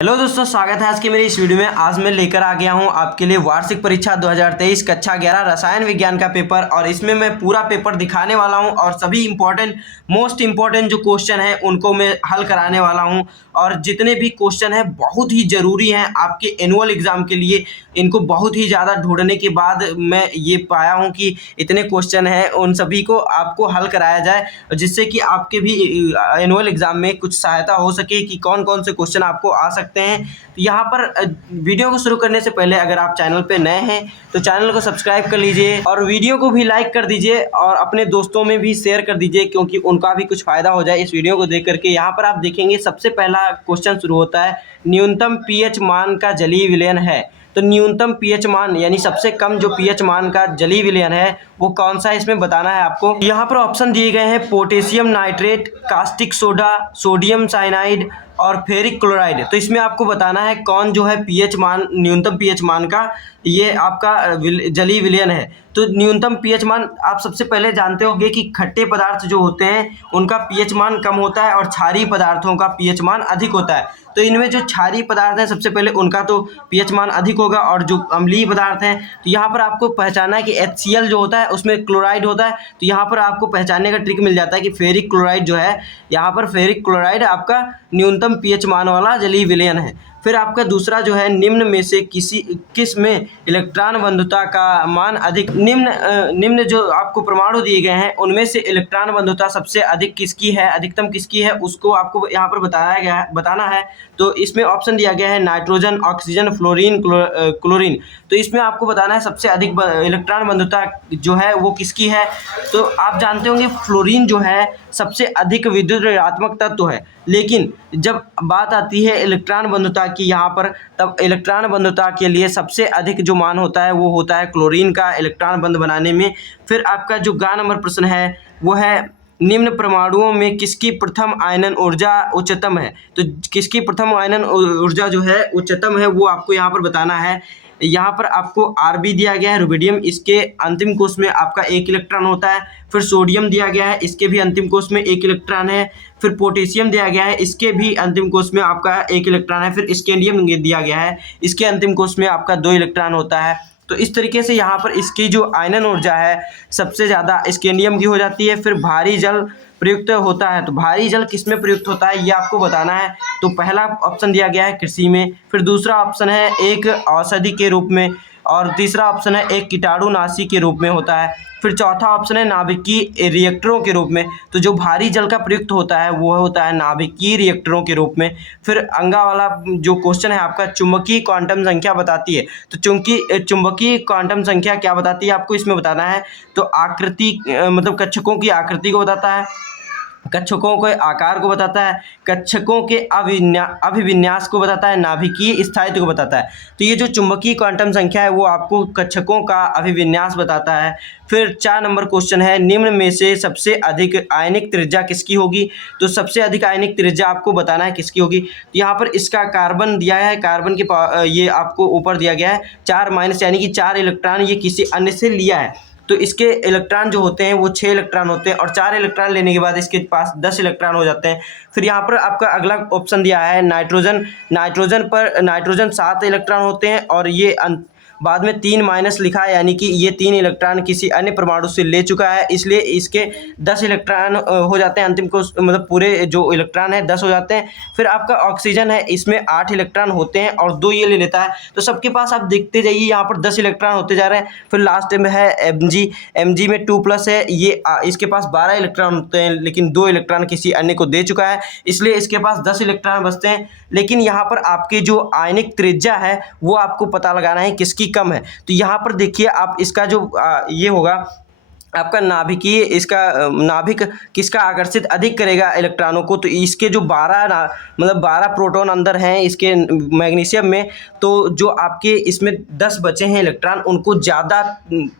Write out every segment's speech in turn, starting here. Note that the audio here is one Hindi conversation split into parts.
हेलो दोस्तों, स्वागत है आज की मेरी इस वीडियो में। आज मैं लेकर आ गया हूं आपके लिए वार्षिक परीक्षा 2023 कक्षा 11 रसायन विज्ञान का पेपर। और इसमें मैं पूरा पेपर दिखाने वाला हूं और सभी मोस्ट इम्पोर्टेंट जो क्वेश्चन हैं उनको मैं हल कराने वाला हूं। और जितने भी क्वेश्चन हैं बहुत ही ज़रूरी हैं आपके एनुअल एग्ज़ाम के लिए। इनको बहुत ही ज़्यादा ढूंढने के बाद मैं ये पाया हूँ कि इतने क्वेश्चन हैं, उन सभी को आपको हल कराया जाए जिससे कि आपके भी एनुअल एग्ज़ाम में कुछ सहायता हो सके कि कौन कौन से क्वेश्चन आपको आ सकते हैं। तो यहाँ पर वीडियो को शुरू करने से पहले अगर आप चैनल पे नए हैं तो चैनल को सब्सक्राइब कर लीजिए और वीडियो को भी लाइक कर दीजिए और अपने दोस्तों में भी शेयर कर दीजिए क्योंकि उनका भी कुछ फ़ायदा हो जाए इस वीडियो को देख करके। यहाँ पर आप देखेंगे सबसे पहला क्वेश्चन शुरू होता है, न्यूनतम पीएच मान का जलीय विलयन है। तो न्यूनतम पीएच मान यानी सबसे कम जो पीएच मान का जलीय विलयन है वो कौन सा है, इसमें बताना है आपको। यहाँ पर ऑप्शन दिए गए हैं potassium nitrate, caustic soda, sodium cyanide और फेरिक क्लोराइड। तो इसमें आपको बताना है कौन जो है पीएच मान, न्यूनतम पीएच मान का ये आपका जलीय विलयन है। तो न्यूनतम पीएच मान आप सबसे पहले जानते होंगे कि खट्टे पदार्थ जो होते हैं उनका पीएच मान कम होता है और क्षारीय पदार्थों का पीएच मान अधिक होता है। तो इनमें जो क्षारीय पदार्थ हैं सबसे पहले उनका तो पीएच मान अधिक होगा और जो अम्लीय पदार्थ हैं तो यहाँ पर आपको पहचानना है कि HCl जो होता है उसमें क्लोराइड होता है। तो यहाँ पर आपको पहचानने का ट्रिक मिल जाता है कि फेरिक क्लोराइड जो है, यहाँ पर फेरिक क्लोराइड आपका न्यूनतम पीएच मान वाला जलीय विलयन है। फिर आपका दूसरा जो है, निम्न में से किस में इलेक्ट्रॉन बंधुता का मान अधिक। निम्न जो आपको परमाणु दिए गए हैं उनमें से इलेक्ट्रॉन बंधुता सबसे अधिक किसकी है, अधिकतम किसकी है, उसको आपको यहाँ पर बताना है। तो इसमें ऑप्शन दिया गया है नाइट्रोजन, ऑक्सीजन, फ्लोरीन, क्लोरीन। तो इसमें आपको बताना है सबसे अधिक इलेक्ट्रॉन बंधुता जो है वो किसकी है। तो आप जानते होंगे फ्लोरीन जो है सबसे अधिक विद्युत ऋणात्मक तत्व है, लेकिन जब बात आती है इलेक्ट्रॉन बंधुता की यहाँ पर, तब इलेक्ट्रॉन बंधुता के लिए सबसे अधिक जो मान होता है वो होता है क्लोरीन का इलेक्ट्रॉन बंध बनाने में। फिर आपका जो ग नंबर प्रश्न है वो है, निम्न परमाणुओं में किसकी प्रथम आयनन ऊर्जा उच्चतम है। तो किसकी प्रथम आयनन ऊर्जा जो है उच्चतम है वो आपको यहाँ पर बताना है। यहाँ पर आपको Rb दिया गया है रुबिडियम, इसके अंतिम कोष में आपका 1 इलेक्ट्रॉन होता है। फिर सोडियम दिया गया है, इसके भी अंतिम कोष में 1 इलेक्ट्रॉन है। फिर पोटेशियम दिया गया है, इसके भी अंतिम कोष में आपका 1 इलेक्ट्रॉन है। फिर स्कैंडियम दिया गया है, इसके अंतिम कोष में आपका 2 इलेक्ट्रॉन होता है। तो इस तरीके से यहाँ पर इसकी जो आयनन ऊर्जा है सबसे ज़्यादा स्कैंडियम की हो जाती है। फिर भारी जल प्रयुक्त होता है, तो भारी जल किस में प्रयुक्त होता है ये आपको बताना है। तो पहला ऑप्शन दिया गया है कृषि में, फिर दूसरा ऑप्शन है एक औषधि के रूप में, और तीसरा ऑप्शन है एक कीटाणुनाशी के रूप में होता है। फिर चौथा ऑप्शन है नाभिकीय रिएक्टरों के रूप में। तो जो भारी जल का प्रयुक्त होता है वो होता है नाभिकीय रिएक्टरों के रूप में। फिर अंगा वाला जो क्वेश्चन है आपका, चुंबकीय क्वांटम संख्या बताती है। तो चुंबकीय क्वांटम संख्या क्या बताती है आपको इसमें बताना है। तो आकृति मतलब कक्षकों की आकृति को बताता है, कक्षकों के आकार को बताता है, कक्षकों के अभिविन्यास को बताता है, नाभिकीय स्थायित्व को बताता है। तो ये जो चुंबकीय क्वांटम संख्या है वो आपको कक्षकों का अभिविन्यास बताता है। फिर 4 नंबर क्वेश्चन है, निम्न में से सबसे अधिक आयनिक त्रिज्या किसकी होगी। तो सबसे अधिक आयनिक त्रिज्या आपको बताना है किसकी होगी। तो यहाँ पर इसका कार्बन दिया है, कार्बन के ये आपको ऊपर दिया गया है 4 माइनस, यानी कि 4 इलेक्ट्रॉन ये किसी अन्य से लिया है। तो इसके इलेक्ट्रॉन जो होते हैं वो 6 इलेक्ट्रॉन होते हैं और 4 इलेक्ट्रॉन लेने के बाद इसके पास 10 इलेक्ट्रॉन हो जाते हैं। फिर यहाँ पर आपका अगला ऑप्शन दिया है नाइट्रोजन। नाइट्रोजन 7 इलेक्ट्रॉन होते हैं और ये बाद में 3 माइनस लिखा है, यानी कि ये 3 इलेक्ट्रॉन किसी अन्य परमाणु से ले चुका है, इसलिए इसके 10 इलेक्ट्रॉन हो जाते हैं। अंतिम को मतलब पूरे जो इलेक्ट्रॉन है 10 हो जाते हैं। फिर आपका ऑक्सीजन है, इसमें 8 इलेक्ट्रॉन होते हैं और 2 ये ले लेता है। तो सबके पास आप देखते जाइए यहाँ पर 10 इलेक्ट्रॉन होते जा रहे हैं। फिर लास्ट में है Mg में 2+ है, ये इसके पास 12 इलेक्ट्रॉन होते हैं लेकिन 2 इलेक्ट्रॉन किसी अन्य को दे चुका है, इसलिए इसके पास 10 इलेक्ट्रॉन बचते हैं। लेकिन यहाँ पर आपकी जो आयनिक त्रिज्या है वो आपको पता लगाना है किसकी कम है। तो यहाँ पर देखिए आप इसका जो ये होगा आपका नाभिकीय, इसका नाभिक किसका आकर्षित अधिक करेगा इलेक्ट्रॉनों को। तो इसके जो 12 प्रोटॉन अंदर हैं इसके मैग्नीशियम में, तो जो आपके इसमें 10 बचे हैं इलेक्ट्रॉन उनको ज़्यादा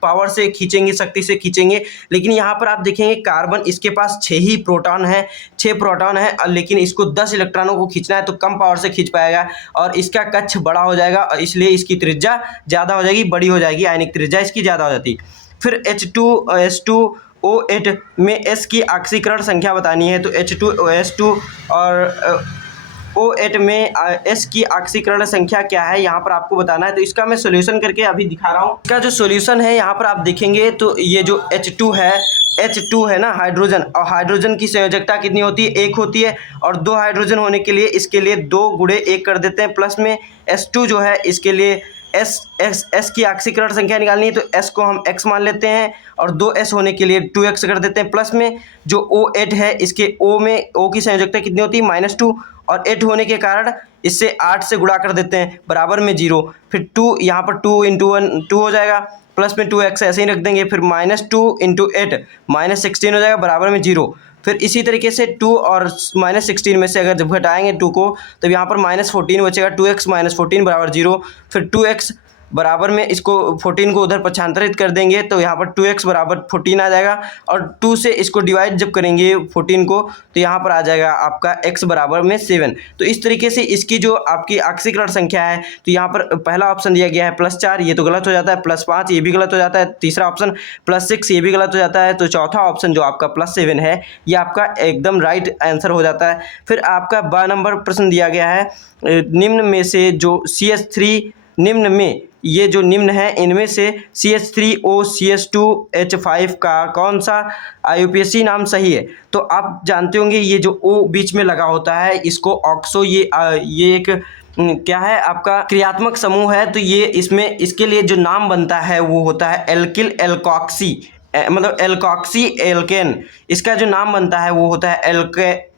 पावर से खींचेंगे, शक्ति से खींचेंगे। लेकिन यहाँ पर आप देखेंगे कार्बन, इसके पास 6 ही प्रोटॉन है, 6 प्रोटॉन है, लेकिन इसको 10 इलेक्ट्रॉनों को खींचना है तो कम पावर से खींच पाएगा और इसका कक्ष बड़ा हो जाएगा और इसलिए इसकी त्रिज्या ज़्यादा हो जाएगी, बड़ी हो जाएगी, आयनिक त्रिज्या इसकी ज़्यादा हो जाती है। फिर H2SO8 में S की ऑक्सीकरण संख्या बतानी है। तो H2OS2 और O8 में S की ऑक्सीकरण संख्या क्या है, यहाँ पर आपको बताना है। तो इसका मैं सॉल्यूशन करके अभी दिखा रहा हूँ। इसका जो सॉल्यूशन है यहाँ पर आप देखेंगे तो ये जो H2 है, H2 है ना हाइड्रोजन, और हाइड्रोजन की संयोजकता कितनी होती है, 1 होती है। और 2 हाइड्रोजन होने के लिए इसके लिए 2 गुणे 1 कर देते हैं। प्लस में S2 जो है इसके लिए S की ऑक्सीकरण संख्या निकालनी है तो S को हम x मान लेते हैं, और 2s होने के लिए 2x कर देते हैं। प्लस में जो O8 है इसके O में O की संयोजकता कितनी होती है, -2, और 8 होने के कारण इससे 8 से गुणा कर देते हैं, बराबर में 0। फिर 2 यहाँ पर 2 × 1 2 हो जाएगा, प्लस में 2x ऐसे ही रख देंगे, फिर -2 × 8 -16 हो जाएगा, बराबर में 0। फिर इसी तरीके से 2 और -16 में से अगर जब घटाएंगे 2 को, तब यहाँ पर -14 बचेगा, 2x - 14 बराबर 0। फिर 2x बराबर में इसको 14 को उधर पक्षांतरित कर देंगे तो यहाँ पर 2x बराबर 14 आ जाएगा, और 2 से इसको डिवाइड जब करेंगे 14 को तो यहाँ पर आ जाएगा आपका x बराबर में 7। तो इस तरीके से इसकी जो आपकी ऑक्सीकरण संख्या है, तो यहाँ पर पहला ऑप्शन दिया गया है +4, ये तो गलत हो जाता है, +5 ये भी गलत हो जाता है, तीसरा ऑप्शन +6 ये भी गलत हो जाता है, तो चौथा ऑप्शन जो आपका +7 है ये आपका एकदम राइट आंसर हो जाता है। फिर आपका 12 नंबर प्रश्न दिया गया है, निम्न में से जो CH3 निम्न में ये जो निम्न है इनमें से CH3O CH2H5 का कौन सा IUPAC नाम सही है। तो आप जानते होंगे ये जो O बीच में लगा होता है इसको ऑक्सो, ये एक क्या है आपका क्रियात्मक समूह है, तो ये इसमें इसके लिए जो नाम बनता है वो होता है एल्किल एल्कॉक्सी, मतलब एल्कॉक्सी एल्केन। इसका जो नाम बनता है वो होता है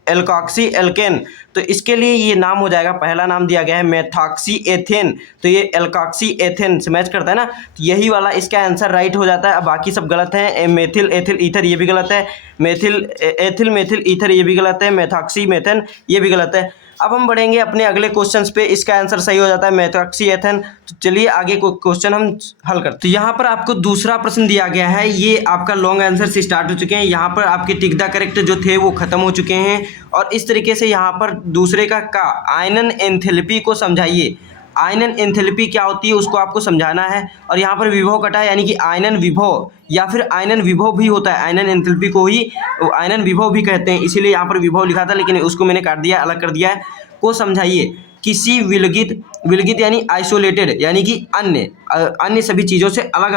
एल्कॉक्सी एल्केन। तो इसके लिए ये नाम हो जाएगा, पहला नाम दिया गया है मेथॉक्सी एथेन, तो ये एल्कॉक्सी एथेन से मैच करता है ना, तो यही वाला इसका आंसर राइट हो जाता है। अब बाकी सब गलत है, मेथिल एथिल ईथर ये भी गलत है, मेथिल एथिल मेथिल ईथर ये भी गलत है, मेथॉक्सी मेथेन ये भी गलत है। अब हम बढ़ेंगे अपने अगले क्वेश्चंस पे, इसका आंसर सही हो जाता है मेथॉक्सी एथेन। तो चलिए आगे को क्वेश्चन हम हल करते हैं। तो यहाँ पर आपको दूसरा प्रश्न दिया गया है, ये आपका लॉन्ग आंसर से स्टार्ट हो चुके हैं, यहाँ पर आपके टिक द करेक्ट जो थे वो खत्म हो चुके हैं। और इस तरीके से यहाँ पर दूसरे का आयनन एंथैल्पी को समझाइए। आयनन एंथैल्पी क्या होती है उसको आपको समझाना है। और यहाँ पर विभव कटा यानी कि आयनन विभव या फिर आयनन विभव भी होता है, आयनन एंथैल्पी को ही आयनन विभव भी कहते हैं, इसीलिए यहाँ पर विभव लिखा था लेकिन उसको मैंने काट दिया, अलग कर दिया है। को समझाइए किसी विलगित यानी आइसोलेटेड यानी कि अन्य सभी चीज़ों से अलग,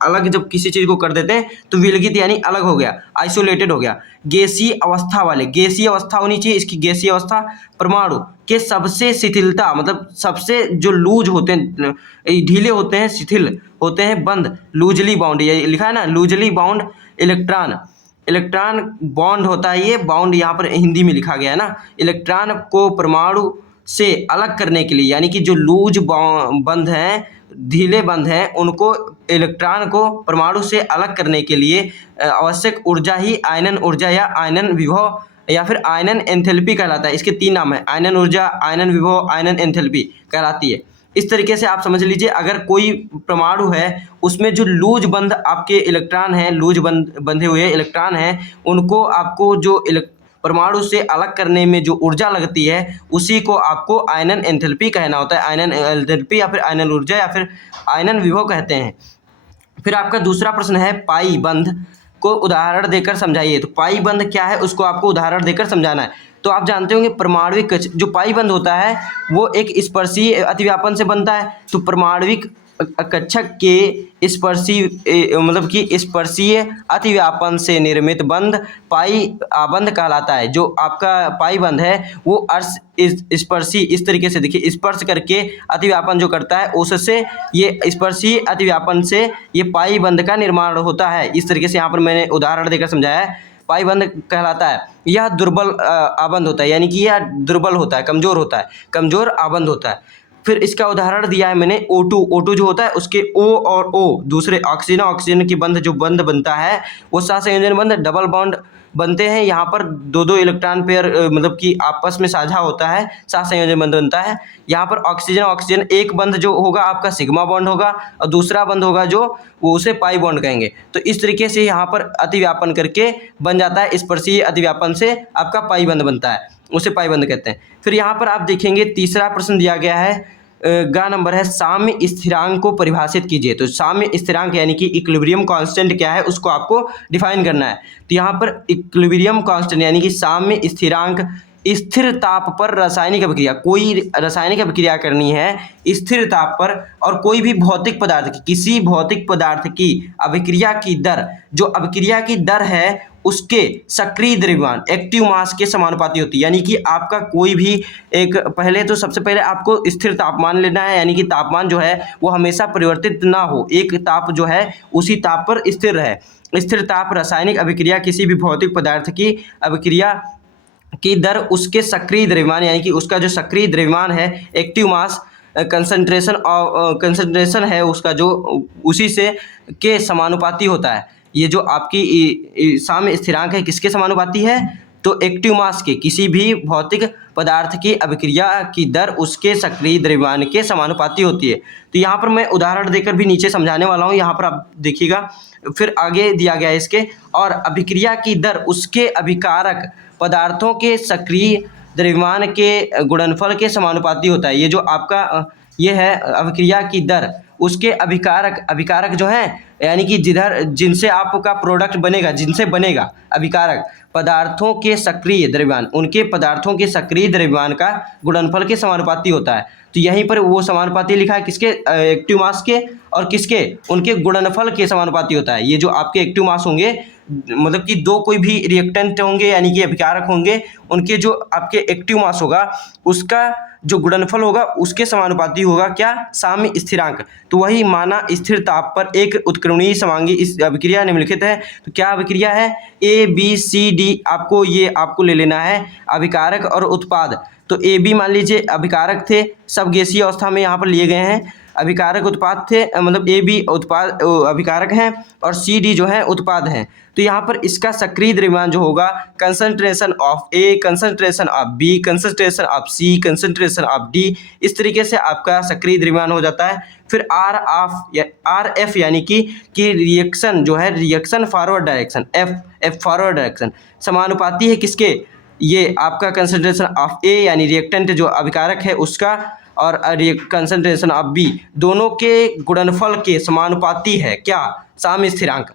अलग जब किसी चीज़ को कर देते हैं तो विलगित यानी अलग हो गया, आइसोलेटेड हो गया। गैसीय अवस्था वाले, गैसीय अवस्था होनी चाहिए इसकी, गैसीय अवस्था परमाणु के सबसे शिथिलता, मतलब सबसे जो लूज होते हैं, ढीले होते हैं, शिथिल होते हैं, बंद, लूजली बाउंड, ये लिखा है ना, लूजली बाउंड इलेक्ट्रॉन बॉन्ड होता है, ये बाउंड यहाँ पर हिंदी में लिखा गया है ना। इलेक्ट्रॉन को परमाणु से अलग करने के लिए यानी कि जो लूज बंध हैं, ढीले बंध हैं, उनको इलेक्ट्रॉन को परमाणु से अलग करने के लिए आवश्यक ऊर्जा ही आयनन ऊर्जा या आयनन विभव या फिर आयनन एंथैल्पी कहलाता है। इसके 3 नाम है, आयनन ऊर्जा, आयनन विभव, आयनन एंथैल्पी कहलाती है। इस तरीके से आप समझ लीजिए, अगर कोई परमाणु है उसमें जो लूज बंध आपके इलेक्ट्रॉन हैं, लूज बंधे हुए इलेक्ट्रॉन हैं, उनको आपको जो परमाणु से अलग करने में जो ऊर्जा लगती है उसी को आपको आयनन एंथैल्पी कहना होता है। आयनन एंथैल्पी या फिर आयनन ऊर्जा या फिर आयनन विभव कहते हैं। फिर आपका दूसरा प्रश्न है पाई बंध को उदाहरण देकर समझाइए। तो पाई बंध क्या है उसको आपको उदाहरण देकर समझाना है। तो आप जानते होंगे परमाणविक जो पाई बंध होता है वो एक स्पर्शीय अतिव्यापन से बनता है। तो परमाणविक कक्षक के स्पर्शीय मतलब कि स्पर्शीय अतिव्यापन से निर्मित बंध पाई आबंध कहलाता है। जो आपका पाई बंध है वो स्पर्शी, इस तरीके से देखिए, स्पर्श करके अतिव्यापन जो करता है उससे ये स्पर्शीय अतिव्यापन से ये पाई बंध का निर्माण होता है। इस तरीके से यहाँ पर मैंने उदाहरण देकर समझाया है। पाई बंध कहलाता है, यह दुर्बल आबंध होता है, यानी कि यह दुर्बल होता है, कमजोर होता है, कमजोर आबंध होता है। फिर इसका उदाहरण दिया है मैंने O2 जो होता है उसके O और O दूसरे ऑक्सीजन की बंध जो बंध बनता है वो सहसंयोजन बंध, डबल बॉन्ड बनते हैं। यहाँ पर 2 इलेक्ट्रॉन पेयर मतलब कि आपस में साझा होता है, सहसंयोजन बंध बनता है। यहाँ पर ऑक्सीजन एक बंध जो होगा आपका सिग्मा बॉन्ड होगा और दूसरा बंध होगा जो वो उसे पाई बॉन्ड कहेंगे। तो इस तरीके से यहाँ पर अतिव्यापन करके बन जाता है, स्पर्शीय अतिव्यापन से आपका पाई बंध बनता है, उसे पाई बंध कहते हैं। फिर यहाँ पर आप देखेंगे तीसरा प्रश्न दिया गया है, गा नंबर है, साम्य स्थिरांक को परिभाषित कीजिए। तो साम्य स्थिरांक यानी कि इक्विलिब्रियम कांस्टेंट क्या है उसको आपको डिफाइन करना है। तो यहाँ पर इक्विलिब्रियम कांस्टेंट यानी कि साम्य स्थिरांक स्थिर ताप पर रासायनिक अभिक्रिया, कोई रासायनिक अभिक्रिया करनी है स्थिर ताप पर और कोई भी भौतिक पदार्थ की, किसी भौतिक पदार्थ की अभिक्रिया की दर, जो अभिक्रिया की दर है उसके सक्रिय द्रव्यमान एक्टिव मास के समानुपाती होती है। यानी कि आपका कोई भी एक, पहले तो सबसे पहले आपको स्थिर तापमान लेना है, यानी कि तापमान जो है वो हमेशा परिवर्तित ना हो, एक ताप जो है उसी ताप पर स्थिर रहे। स्थिर ताप रासायनिक अभिक्रिया किसी भी भौतिक पदार्थ की अभिक्रिया की दर उसके सक्रिय द्रव्यमान, यानी कि उसका जो सक्रिय द्रव्यमान है एक्टिव मास कंसंट्रेशन है उसका, जो उसी से के समानुपाती होता है। ये जो आपकी साम्य स्थिरांक है किसके समानुपाती है? तो एक्टिव मास के, किसी भी भौतिक पदार्थ की अभिक्रिया की दर उसके सक्रिय द्रव्यमान के समानुपाती होती है। तो यहाँ पर मैं उदाहरण देकर भी नीचे समझाने वाला हूँ, यहाँ पर आप देखिएगा। फिर आगे दिया गया है इसके, और अभिक्रिया की दर उसके अभिकारक पदार्थों के सक्रिय द्रव्यमान के गुणनफल के समानुपाती होता है। ये जो आपका ये है अभिक्रिया की दर उसके अभिकारक जो है, यानी कि जिनसे आपका प्रोडक्ट बनेगा, जिनसे बनेगा अभिकारक पदार्थों के सक्रिय द्रव्यमान, उनके पदार्थों के सक्रिय द्रव्यमान का गुणनफल के समानुपाती होता है। तो यहीं पर वो समानुपाती लिखा है किसके? एक्टिव मास के, और किसके? उनके गुणनफल के समानुपाती होता है। ये जो आपके एक्टिव मास होंगे, मतलब कि दो कोई भी रिएक्टेंट होंगे यानी कि अभिकारक होंगे, उनके जो आपके एक्टिव मास होगा उसका जो गुणनफल होगा उसके समानुपाती होगा क्या? साम्य स्थिरांक। तो वही माना स्थिर ताप पर एक उत्क्रमणीय समांगी इस अभिक्रिया निम्नलिखित है। तो क्या अभिक्रिया है? ए बी सी डी, आपको ले लेना है अभिकारक और उत्पाद। तो ए बी मान लीजिए अभिकारक थे, सब गैसीय अवस्था में यहाँ पर लिए गए हैं, अभिकारक उत्पाद थे, मतलब ए बी उत्पाद अभिकारक हैं और सी डी जो है उत्पाद हैं। तो यहाँ पर इसका सक्रिय द्रव्यमान जो होगा concentration of A, concentration of B, concentration of C, concentration of D, इस तरीके से आपका सक्रिय द्रव्यमान हो जाता है। फिर आर एफ यानी कि रिएक्शन जो है, reaction forward direction, F forward direction समानुपाती है किसके? ये आपका कंसंट्रेशन ऑफ ए यानी रिएक्टेंट जो अभिकारक है उसका, और कंसंट्रेशन ऑफ बी, दोनों के गुणनफल के समानुपाती है क्या? साम्य स्थिरांक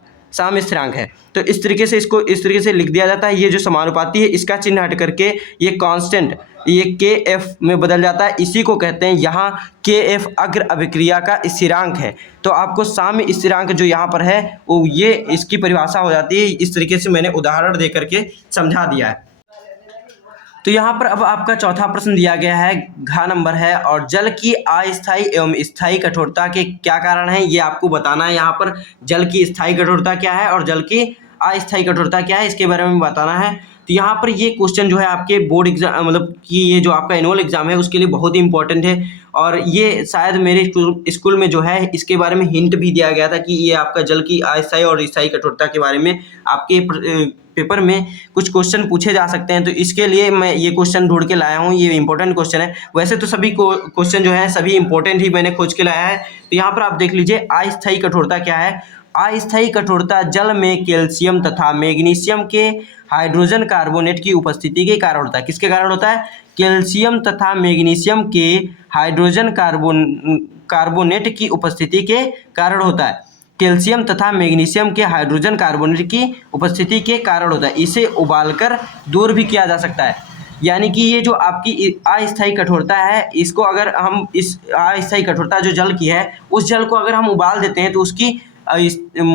है। तो इस तरीके से इसको इस तरीके से लिख दिया जाता है। ये जो समानुपाती है इसका चिन्ह हट करके ये कांस्टेंट, ये के एफ में बदल जाता है। इसी को कहते हैं यहाँ के एफ अग्र अभिक्रिया का स्थिरांक है। तो आपको साम्य स्थिरांक जो यहाँ पर है वो ये इसकी परिभाषा हो जाती है। इस तरीके से मैंने उदाहरण दे करके समझा दिया है। तो यहाँ पर अब आपका चौथा प्रश्न दिया गया है, घ नंबर है, और जल की अस्थायी एवं स्थायी कठोरता के क्या कारण हैं ये आपको बताना है। यहाँ पर जल की स्थायी कठोरता क्या है और जल की अस्थायी कठोरता क्या है इसके बारे में बताना है। तो यहाँ पर ये क्वेश्चन जो है आपके बोर्ड एग्जाम, मतलब कि ये जो आपका एनुअल एग्जाम है उसके लिए बहुत ही इंपॉर्टेंट है, और ये शायद मेरे स्कूल में जो है इसके बारे में हिंट भी दिया गया था कि ये आपका जल की अस्थायी और स्थायी कठोरता के बारे में आपके पेपर में कुछ क्वेश्चन पूछे जा सकते हैं। तो इसके लिए मैं ये क्वेश्चन ढूंढ के लाया हूँ, ये इंपॉर्टेंट क्वेश्चन है। वैसे तो सभी क्वेश्चन जो है सभी इंपॉर्टेंट ही मैंने खोज के लाया है। तो यहाँ पर आप देख लीजिए अस्थायी कठोरता क्या है। अस्थायी कठोरता जल में कैल्शियम तथा मैग्नीशियम के हाइड्रोजन कार्बोनेट की उपस्थिति के कारण होता है। किसके कारण होता है? कैल्शियम तथा मैग्नीशियम के हाइड्रोजन कार्बोनेट की उपस्थिति के कारण होता है। कैल्शियम तथा मैग्नीशियम के हाइड्रोजन कार्बोनेट की उपस्थिति के कारण होता है। इसे उबालकर दूर भी किया जा सकता है। यानी कि ये जो आपकी अस्थायी कठोरता है, इसको अगर हम इस अस्थायी कठोरता जो जल की है, उस जल को अगर हम उबाल देते हैं तो उसकी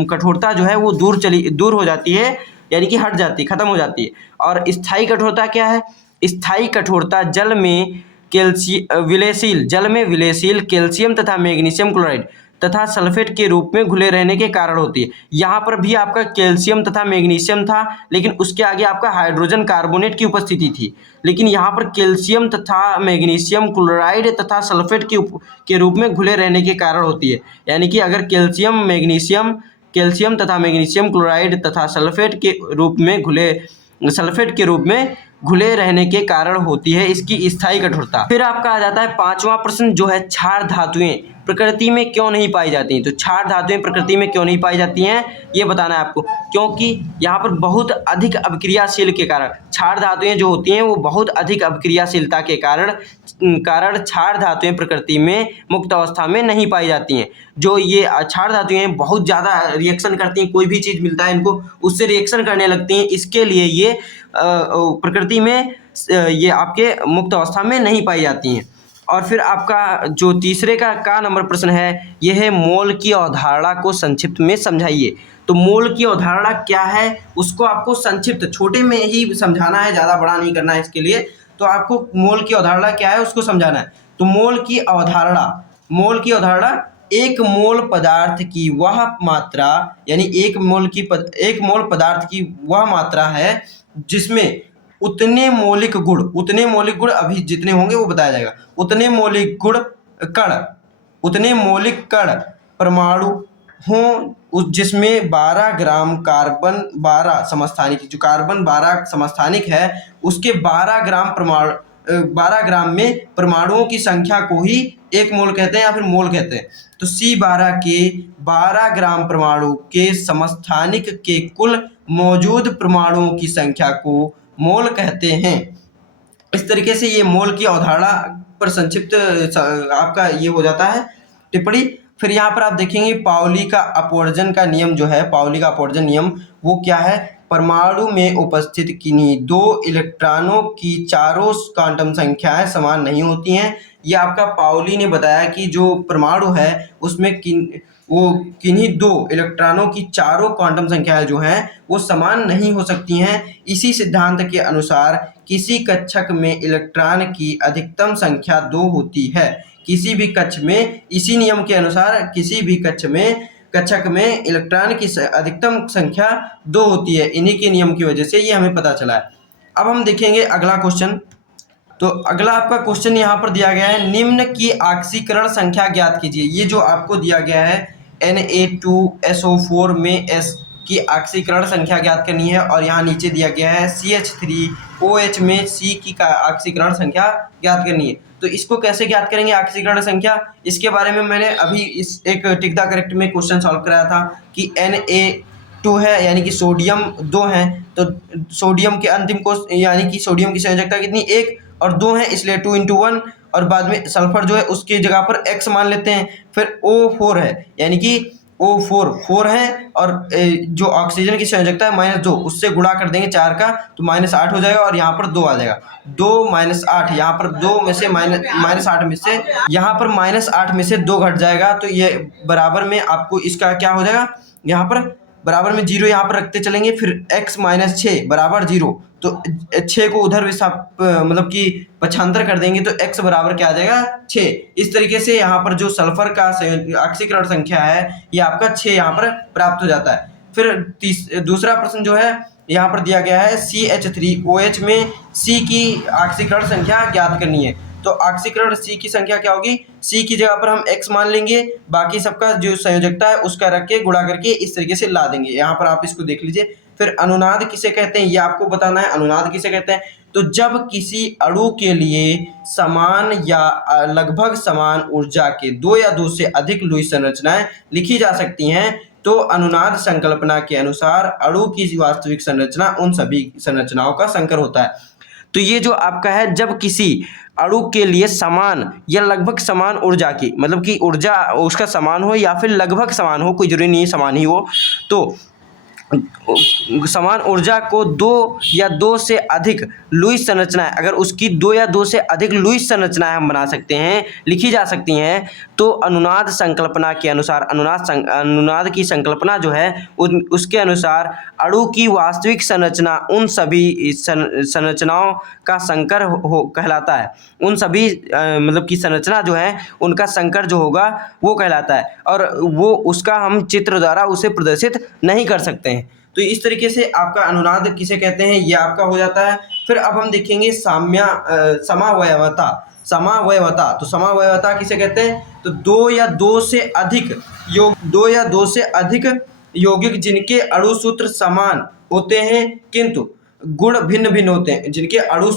कठोरता जो है वो दूर हो जाती है, यानी कि हट जाती है, खत्म हो जाती है। और स्थायी कठोरता क्या है? स्थायी कठोरता जल में विलेयशील कैल्शियम तथा मैग्नीशियम क्लोराइड तथा सल्फेट के रूप में घुले रहने के कारण होती है। यहाँ पर भी आपका कैल्शियम तथा मैग्नीशियम था, लेकिन उसके आगे आपका हाइड्रोजन कार्बोनेट की उपस्थिति थी। लेकिन यहाँ पर कैल्शियम तथा मैग्नीशियम क्लोराइड तथा सल्फेट के रूप में घुले रहने के कारण होती है। यानी कि अगर कैल्शियम तथा मैग्नीशियम क्लोराइड तथा सल्फेट के रूप में घुले रहने के कारण होती है इसकी स्थायी कठोरता। फिर आपका आ जाता है पांचवा प्रश्न जो है, क्षार धातुएं प्रकृति में क्यों नहीं पाई जाती हैं। तो क्षार धातुएं प्रकृति में क्यों नहीं पाई जाती हैं ये बताना है आपको। क्योंकि यहाँ पर बहुत अधिक अभिक्रियाशील के कारण, क्षार धातुएं जो होती हैं वो बहुत अधिक अभिक्रियाशीलता के कारण क्षार धातुएं प्रकृति में मुक्त अवस्था में नहीं पाई जाती हैं। जो ये क्षार धातुएं बहुत ज़्यादा रिएक्शन करती हैं, कोई भी चीज़ मिलता है इनको उससे रिएक्शन करने लगती हैं, इसके लिए ये प्रकृति में ये आपके मुक्त अवस्था में नहीं पाई जाती हैं। और फिर आपका जो तीसरे का नंबर प्रश्न है, यह है मोल की अवधारणा को संक्षिप्त में समझाइए। तो मोल की अवधारणा क्या है, उसको आपको संक्षिप्त छोटे में ही समझाना है, ज़्यादा बड़ा नहीं करना है इसके लिए। तो आपको मोल की अवधारणा क्या है उसको समझाना है। तो मोल की अवधारणा एक मोल पदार्थ की वह मात्रा, यानी एक मोल पदार्थ की वह मात्रा है जिसमें उतने मौलिक गुण अभी जितने होंगे वो बताया जाएगा, उतने मौलिक कण परमाणु हों जिसमें 12 ग्राम कार्बन 12 समस्थानिक, जो कार्बन 12 समस्थानिक है उसके 12 ग्राम में परमाणुओं की संख्या को ही एक मोल कहते हैं या फिर मोल कहते हैं। तो C12 के 12 ग्राम परमाणु के समस्थानिक के कुल मौजूद परमाणुओं की संख्या को मोल कहते हैं। इस तरीके से ये मोल की अवधारणा पर संक्षिप्त आपका ये हो जाता है टिप्पणी। फिर यहाँ पर आप देखेंगे पाउली का अपवर्जन का नियम जो है, पाउली का अपवर्जन नियम वो क्या है, परमाणु में उपस्थित किन्हीं दो इलेक्ट्रॉनों की चारों क्वांटम संख्याएं समान नहीं होती हैं। ये आपका पाउली ने बताया कि जो परमाणु है उसमें किन्हीं दो इलेक्ट्रॉनों की चारों क्वांटम संख्याएं जो हैं वो समान नहीं हो सकती हैं। इसी सिद्धांत के अनुसार किसी कक्षक में इलेक्ट्रॉन की अधिकतम संख्या 2 होती है। किसी भी कक्ष में, इसी नियम के अनुसार किसी भी कक्षक में इलेक्ट्रॉन की अधिकतम संख्या 2 होती है। इन्हीं के नियम की वजह से ये हमें पता चला है। अब हम देखेंगे अगला क्वेश्चन। तो अगला आपका क्वेश्चन यहाँ पर दिया गया है, निम्न की ऑक्सीकरण संख्या ज्ञात कीजिए। ये जो आपको दिया गया है Na2SO4 में S की ऑक्सीकरण संख्या ज्ञात करनी है, और यहाँ नीचे दिया गया है CH3OH में C की ऑक्सीकरण संख्या ज्ञात करनी है। तो इसको कैसे ज्ञात करेंगे ऑक्सीकरण संख्या, इसके बारे में मैंने अभी इस एक टिक द करेक्ट में क्वेश्चन सॉल्व कराया था कि Na2 है यानी कि सोडियम 2 है, तो सोडियम के अंतिम को यानी कि सोडियम की संयोजकता कितनी 1 और 2 है, इसलिए 2 × 1, और बाद में सल्फर जो है उसकी जगह पर X मान लेते हैं। फिर O4 है यानी कि O4 है, और जो ऑक्सीजन की संयोजकता है -2, उससे गुणा कर देंगे 4 का तो -8 हो जाएगा, और यहाँ पर 2 आ जाएगा। 2 -8, यहाँ पर 2 में से -8 में से यहाँ पर -8 में से 2 घट जाएगा, तो ये बराबर में आपको इसका क्या हो जाएगा, यहाँ पर बराबर में 0 यहाँ पर रखते चलेंगे, फिर x - 6 बराबर 0, तो 6 को उधर मतलब कि पक्षांतर कर देंगे तो x बराबर क्या आ जाएगा 6। इस तरीके से यहाँ पर जो सल्फर का ऑक्सीकरण संख्या है ये आपका 6 यहाँ पर प्राप्त हो जाता है। फिर दूसरा प्रश्न जो है यहाँ पर दिया गया है CH3OH में C की ऑक्सीकरण संख्या ज्ञात करनी है। तो ऑक्सीकरण C की संख्या क्या होगी, C की जगह पर हम X मान लेंगे, बाकी सबका जो संयोजकता है उसका रख के गुणा करके इस तरीके से ला देंगे। यहाँ पर आप इसको देख लीजिए। फिर अनुनाद किसे कहते हैं ये आपको बताना है। अनुनाद किसे कहते हैं, तो जब किसी अणु के लिए समान या लगभग समान ऊर्जा के 2 या 2 से अधिक लुईस संरचनाएं लिखी जा सकती हैं, तो अनुनाद संकल्पना के अनुसार अणु की वास्तविक संरचना उन सभी संरचनाओं का संकर होता है। तो ये जो आपका है, जब किसी अणु के लिए समान या लगभग समान ऊर्जा की, मतलब कि ऊर्जा उसका समान हो या फिर लगभग समान हो, कोई जरूरी नहीं समान ही हो, तो समान ऊर्जा को 2 या 2 से अधिक लुईस संरचनाएं, अगर उसकी 2 या 2 से अधिक लुईस संरचनाएं हम बना सकते हैं, लिखी जा सकती हैं, तो अनुनाद संकल्पना के अनुसार अनुनाद की संकल्पना जो है उसके अनुसार अणु की वास्तविक संरचना उन सभी संरचनाओं का संकर कहलाता है। उन सभी मतलब की संरचना जो है उनका संकर जो होगा वो कहलाता है, और वो उसका हम चित्र द्वारा उसे प्रदर्शित नहीं कर सकते हैं। तो इस तरीके से आपका अनुनाद किसे कहते हैं ये आपका हो जाता है। फिर अब हम देखेंगे समावयवता। तो समावयवता किसे कहते हैं, तो 2 या 2 से अधिक यौगिक जिनके अणु सूत्र समान होते हैं किंतु गुण भिन्न भिन्न होते हैं। जिनके अणु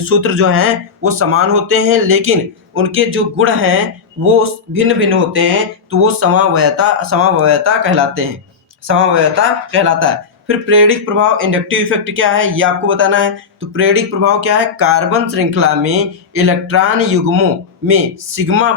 सूत्र जो हैं वो समान होते हैं लेकिन उनके जो गुण हैं वो भिन्न भिन्न होते हैं, तो वो समावयवता कहलाता है। फिर प्रेरिक प्रभाव इंडक्टिव इफेक्ट क्या है ये आपको बताना है। तो प्रेरिक प्रभाव क्या है, कार्बन श्रृंखला में इलेक्ट्रॉन युग्मों में सिग्मा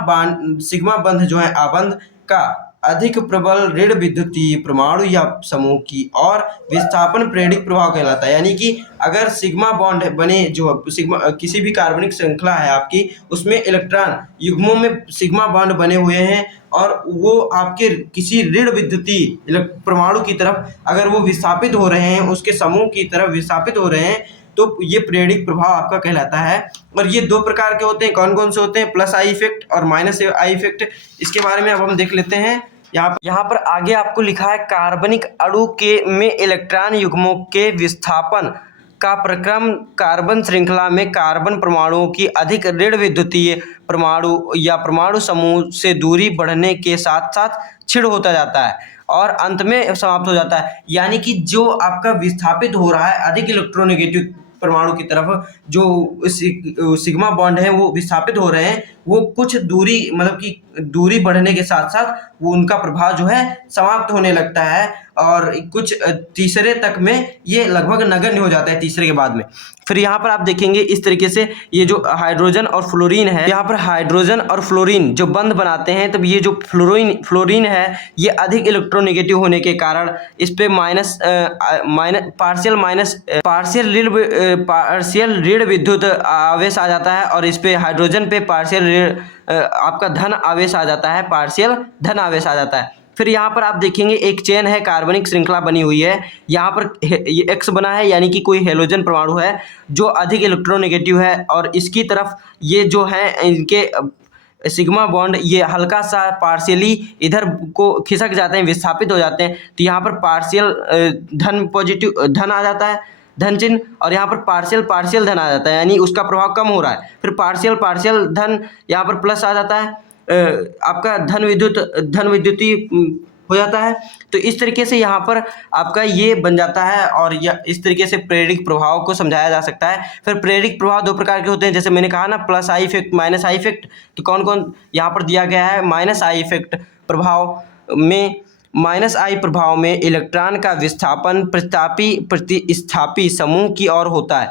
बंध जो है आबंध का अधिक प्रबल ऋण विद्युतीय परमाणु या समूह की और विस्थापन प्रेरक प्रभाव कहलाता है। यानी कि अगर सिग्मा बॉन्ड बने, जो सिग्मा किसी भी कार्बनिक श्रृंखला है आपकी, उसमें इलेक्ट्रॉन युग्मों में सिग्मा बॉन्ड बने हुए हैं और वो आपके किसी ऋण विद्युतीय परमाणु की तरफ अगर वो विस्थापित हो रहे हैं, उसके समूह की तरफ विस्थापित हो रहे हैं, तो ये प्रेरक प्रभाव आपका कहलाता है। और ये दो प्रकार के होते हैं। कौन कौन से होते हैं? प्लस आई इफेक्ट और माइनस आई इफेक्ट। इसके बारे में अब हम देख लेते हैं। यहाँ पर आगे आपको लिखा है कार्बनिक अणु के में इलेक्ट्रॉन युग्मों के विस्थापन का प्रक्रम कार्बन श्रृंखला में कार्बन परमाणुओं की अधिक ऋण विद्युतीय परमाणु या परमाणु समूह से दूरी बढ़ने के साथ साथ क्षीण होता जाता है और अंत में समाप्त हो जाता है। यानी कि जो आपका विस्थापित हो रहा है अधिक इलेक्ट्रोनेगेटिव परमाणु की तरफ, जो सिग्मा बॉन्ड है वो विस्थापित हो रहे हैं, वो कुछ दूरी, मतलब कि दूरी बढ़ने के साथ साथ वो उनका प्रभाव जो है समाप्त होने लगता है और कुछ तीसरे तक में ये लगभग नगण्य हो जाता है तीसरे के बाद में। फिर यहाँ पर आप देखेंगे इस तरीके से ये जो हाइड्रोजन और फ्लोरीन है, यहाँ पर हाइड्रोजन और फ्लोरीन जो बंध बनाते हैं, तब ये जो फ्लोरीन है ये अधिक इलेक्ट्रोनेगेटिव होने के कारण इस पे पार्शियल ऋण विद्युत आवेश आ जाता है और इस पे हाइड्रोजन पे पार्शियल ऋण आपका धन आवेश आ जाता है, पार्शियल धन आवेश आ जाता है। फिर यहाँ पर आप देखेंगे एक चेन है, कार्बनिक श्रृंखला बनी हुई है, यहाँ पर ये एक्स बना है, यानी कि कोई हेलोजन परमाणु है जो अधिक इलेक्ट्रोनेगेटिव है और इसकी तरफ ये जो है इनके सिग्मा बॉन्ड ये हल्का सा पार्शियली इधर को खिसक जाते हैं, विस्थापित हो जाते हैं। तो यहाँ पर पार्शियल धन पॉजिटिव धन आ जाता है, धन चिन्ह, और यहाँ पर पार्शियल धन आ जाता है, यानी उसका प्रभाव कम हो रहा है। फिर पार्शियल धन यहाँ पर प्लस आ जाता है, आपका धन विद्युतीय हो जाता है। तो इस तरीके से यहाँ पर आपका ये बन जाता है और यह इस तरीके से प्रेरक प्रभाव को समझाया जा सकता है। फिर प्रेरक प्रभाव दो प्रकार के होते हैं, जैसे मैंने कहा ना, plus I effect, minus I effect. तो कौन कौन यहाँ पर दिया गया है? माइनस आई इफेक्ट प्रभाव में, माइनस आई प्रभाव में इलेक्ट्रॉन का विस्थापन प्रतिस्थापी समूह की ओर होता है,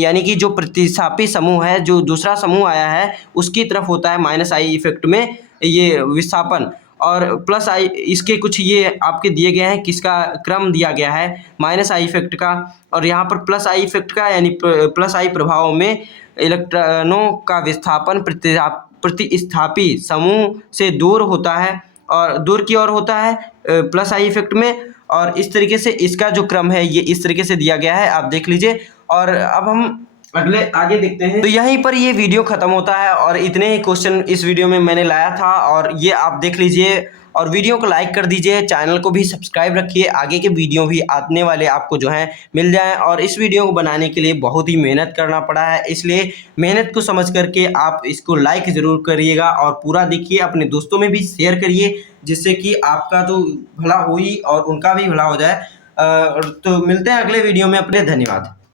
यानी कि जो प्रतिस्थापी समूह है, जो दूसरा समूह आया है उसकी तरफ होता है माइनस आई इफेक्ट में ये विस्थापन। और प्लस आई, इसके कुछ ये आपके दिए गए हैं, किसका क्रम दिया गया है माइनस आई इफेक्ट का, और यहाँ पर प्लस आई इफेक्ट का, यानी प्लस आई प्रभाव में इलेक्ट्रॉनों का विस्थापन प्रतिस्थापी समूह से दूर होता है और दूर की ओर होता है प्लस आई इफेक्ट में। और इस तरीके से इसका जो क्रम है ये इस तरीके से दिया गया है, आप देख लीजिए। और अब हम आगे देखते हैं। तो यहीं पर ये वीडियो खत्म होता है और इतने ही क्वेश्चन इस वीडियो में मैंने लाया था और ये आप देख लीजिए और वीडियो को लाइक कर दीजिए, चैनल को भी सब्सक्राइब रखिए, आगे के वीडियो भी आने वाले आपको जो है मिल जाए। और इस वीडियो को बनाने के लिए बहुत ही मेहनत करना पड़ा है, इसलिए मेहनत को समझ करके आप इसको लाइक ज़रूर करिएगा और पूरा देखिए, अपने दोस्तों में भी शेयर करिए, जिससे कि आपका तो भला हो ही और उनका भी भला हो जाए। तो मिलते हैं अगले वीडियो में अपने। धन्यवाद।